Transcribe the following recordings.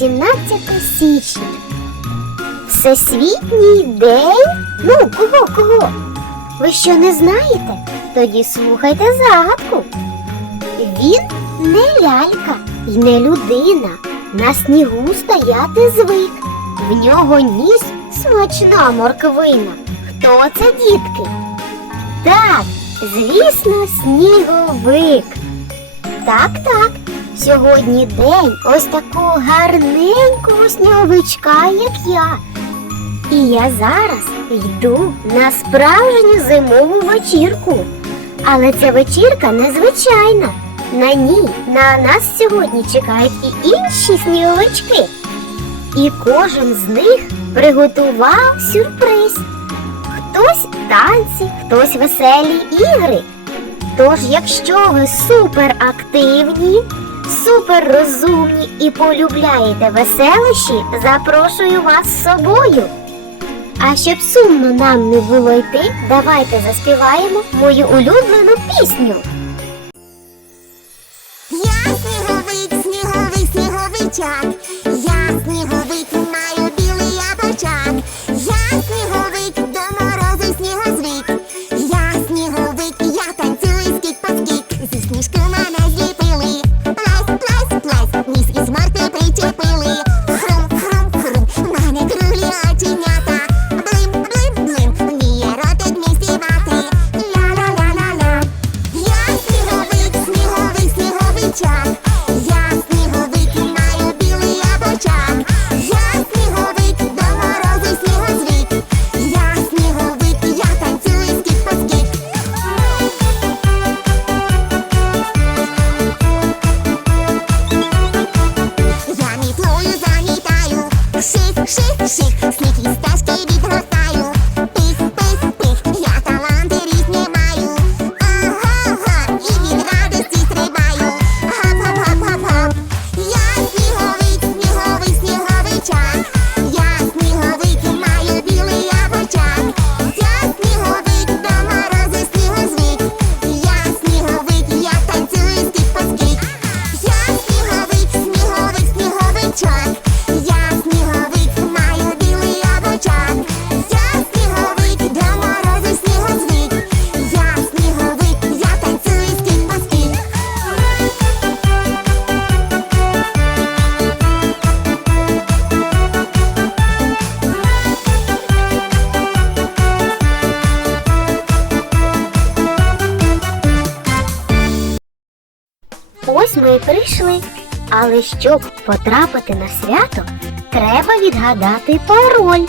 18 січня. Всесвітній день? Ну, кого, кого? Ви що не знаєте? Тоді слухайте загадку. Він не лялька і не людина. На снігу стояти звик. В нього ніс смачна морквина. Хто це, дітки? Так, звісно, сніговик. Так, так. Сьогодні день ось такого гарненького сніговичка, як я. І я зараз йду на справжню зимову вечірку. Але ця вечірка незвичайна. На ній на нас сьогодні чекають і інші сніговички. І кожен з них приготував сюрприз. Хтось танці, хтось веселі ігри. Тож, якщо ви суперактивні, суперрозумні і полюбляєте веселощі, запрошую вас з собою. А щоб сумно нам не було йти, давайте заспіваємо мою улюблену пісню. Я сніговик, сніговик, сніговичак. Ось ми і прийшли. Але щоб потрапити на свято, треба відгадати пароль.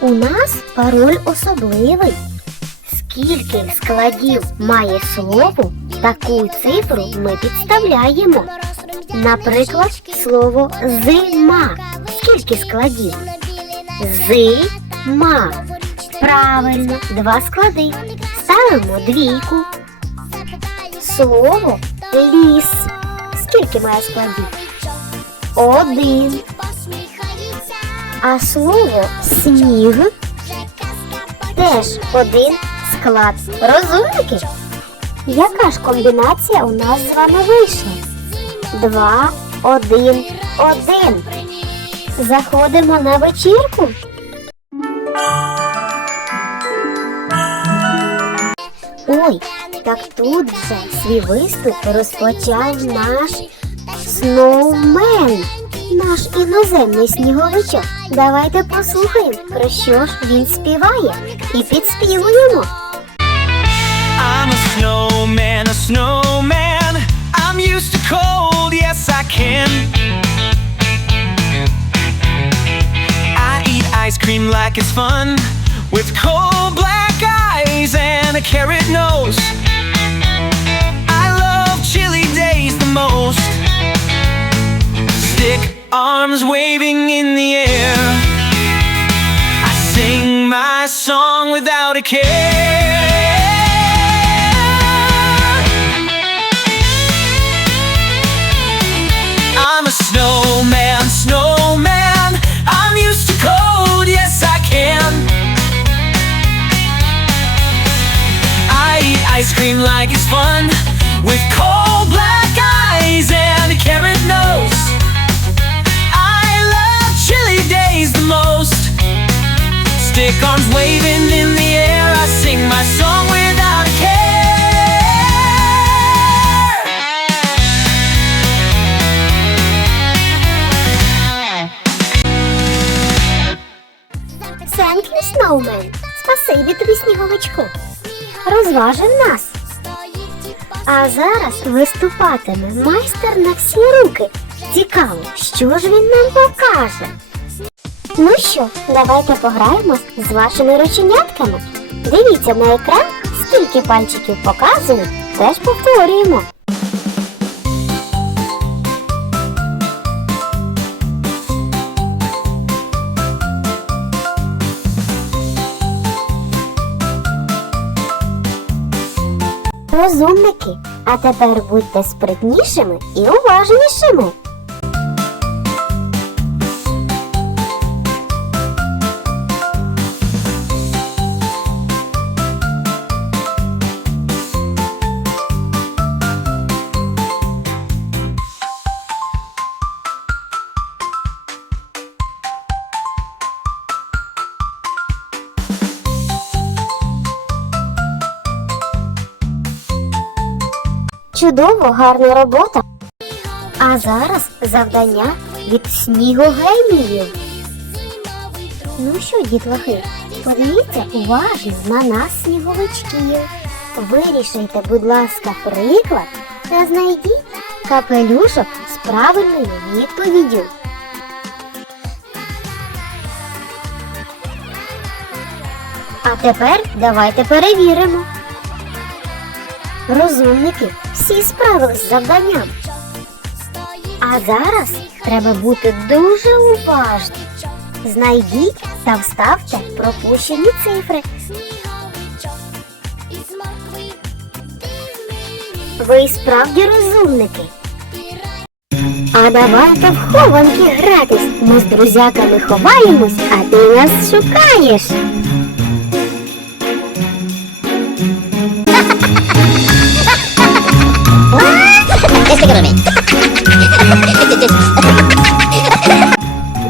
У нас пароль особливий. Скільки складів має слово, таку цифру ми підставляємо. Наприклад, слово зима. Скільки складів? Зима. Правильно, два склади. Ставимо двійку. Слово ліс. Скільки має складів? Один. А слово сніг теж один склад. Розумники? Яка ж комбінація у нас з вами вийшла? Два, один, один. Заходимо на вечірку. Ой, так тут же свій виступ розпочав наш сноумен, наш іноземний сніговичок. Давайте послухаємо, про що ж він співає, і підспівуємо. I'm a snowman, a snowman. I'm used to cold, yes I can. I eat ice cream like it's fun, with cold black eyes and a carrot nose. I love chilly days the most. Stick arms waving in the air. I sing my song without a care. Like it's fun with cold black eyes and a carrot nose. I love chilly days the most. Stick arms waving in the air, I sing my song without a care. Thank Snowman. Спасибі тобі, сніговичку. Розважив нас. А зараз виступатиме майстер на всі руки. Цікаво, що ж він нам покаже. Ну що, давайте пограємось з вашими рученятками. Дивіться на екран, скільки пальчиків показують, теж повторюємо. Розумники, а тепер будьте спритнішими і уважнішими. Чудово, гарна робота. А зараз завдання від снігогеміїв. Ну що, дітлахи, подивіться уважно на нас, сніговичків. Вирішайте, будь ласка, приклад та знайдіть капелюшок з правильною відповіддю. А тепер давайте перевіримо. Розумники всі справились з завданням. А зараз треба бути дуже уважним. Знайдіть та вставте пропущені цифри. Ви справді розумники. А давайте в хованки гратись. Ми з друзяками ховаємось, а ти нас шукаєш.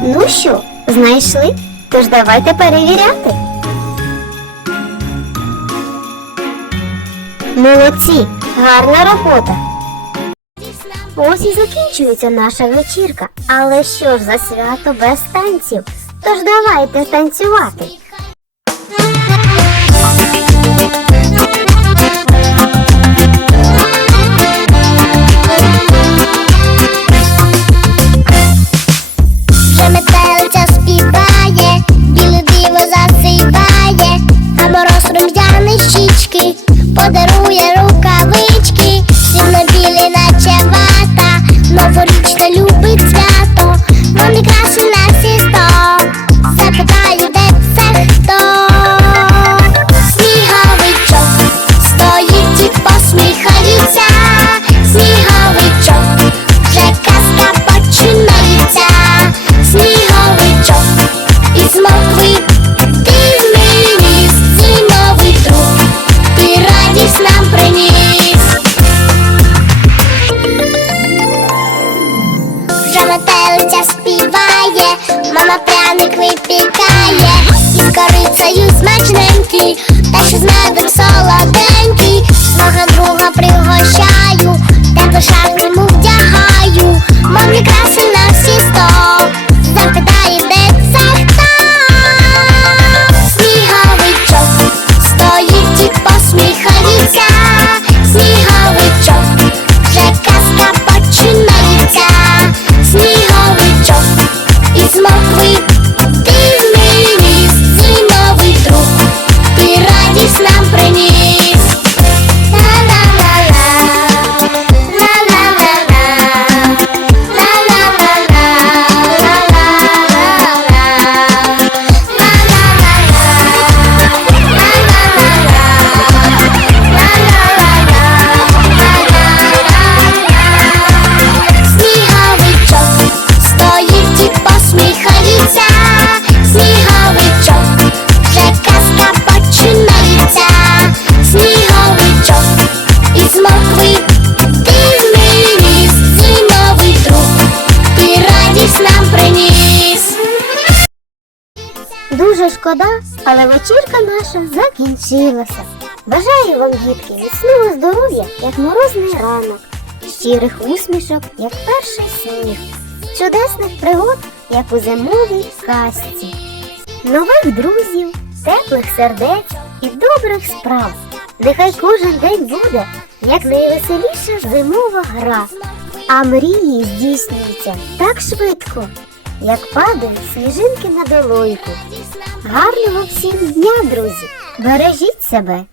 Ну що, знайшли? Тож давайте перевіряти. Молодці, гарна робота. Ось і закінчується наша вечірка. Але що ж за свято без танців? Тож давайте танцювати. Шкода, але вечірка наша закінчилася. Бажаю вам, дітки, міцного здоров'я, як морозний ранок, щирих усмішок, як перший сніг, чудесних пригод, як у зимовій казці, нових друзів, теплих сердець і добрих справ. Нехай кожен день буде як найвеселіша зимова гра, а мрії здійснюються так швидко, як падають сніжинки на долоньку. Гарного всім дня, друзі! Бережіть себе!